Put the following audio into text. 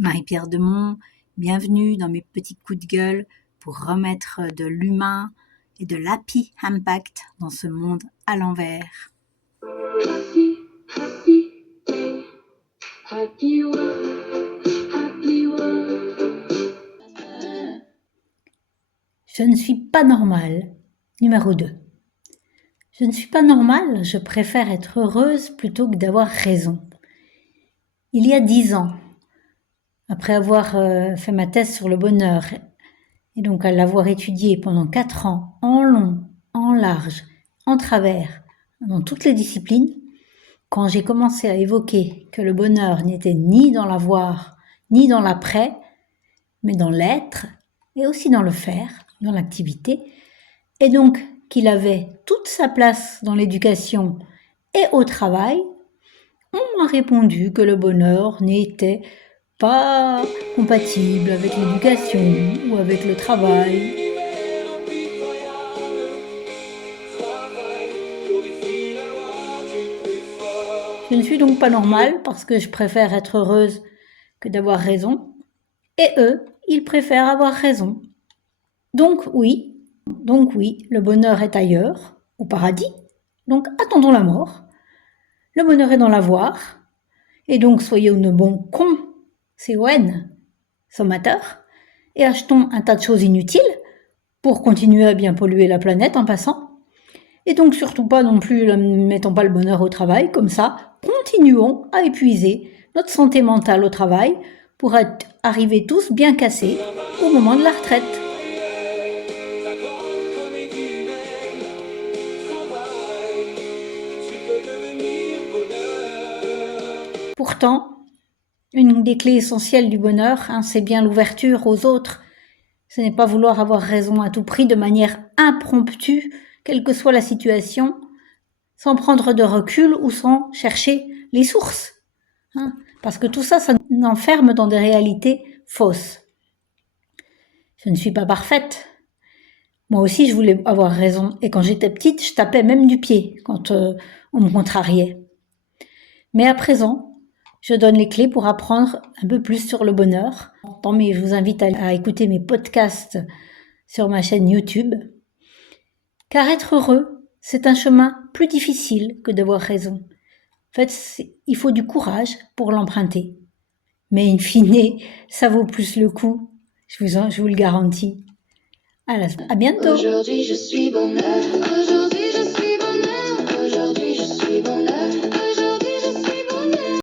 Marie-Pierre Demont, bienvenue dans mes petits coups de gueule pour remettre de l'humain et de l'happy impact dans ce monde à l'envers. Happy, happy day, happy world, happy world. Je ne suis pas normale. Numéro 2. Je ne suis pas normale, je préfère être heureuse plutôt que d'avoir raison. Il y a 10 ans, après avoir fait ma thèse sur le bonheur, et donc à l'avoir étudié pendant 4 ans, en long, en large, en travers, dans toutes les disciplines, quand j'ai commencé à évoquer que le bonheur n'était ni dans l'avoir, ni dans l'après, mais dans l'être, et aussi dans le faire, dans l'activité, et donc qu'il avait toute sa place dans l'éducation et au travail, on m'a répondu que le bonheur n'était pas compatible avec l'éducation ou avec le travail. Je ne suis donc pas normale parce que je préfère être heureuse que d'avoir raison, et eux, ils préfèrent avoir raison. Donc oui, le bonheur est ailleurs, au paradis, donc attendons la mort. Le bonheur est dans l'avoir, et donc soyons de bons cons, C-O-N, sommateurs, et achetons un tas de choses inutiles pour continuer à bien polluer la planète en passant. Et donc surtout pas non plus, ne mettons pas le bonheur au travail, comme ça, continuons à épuiser notre santé mentale au travail pour arriver tous bien cassés au moment de la retraite. Pourtant, une des clés essentielles du bonheur, c'est bien l'ouverture aux autres. Ce n'est pas vouloir avoir raison à tout prix de manière impromptue, quelle que soit la situation, sans prendre de recul ou sans chercher les sources. Parce que tout ça, ça nous enferme dans des réalités fausses. Je ne suis pas parfaite. Moi aussi, je voulais avoir raison. Et quand j'étais petite, je tapais même du pied quand on me contrariait. Mais à présent, je donne les clés pour apprendre un peu plus sur le bonheur. Mais je vous invite à écouter mes podcasts sur ma chaîne YouTube. Car être heureux, c'est un chemin plus difficile que d'avoir raison. En fait, il faut du courage pour l'emprunter. Mais in fine, ça vaut plus le coup. Je vous le garantis. À bientôt. Aujourd'hui je suis bonheur.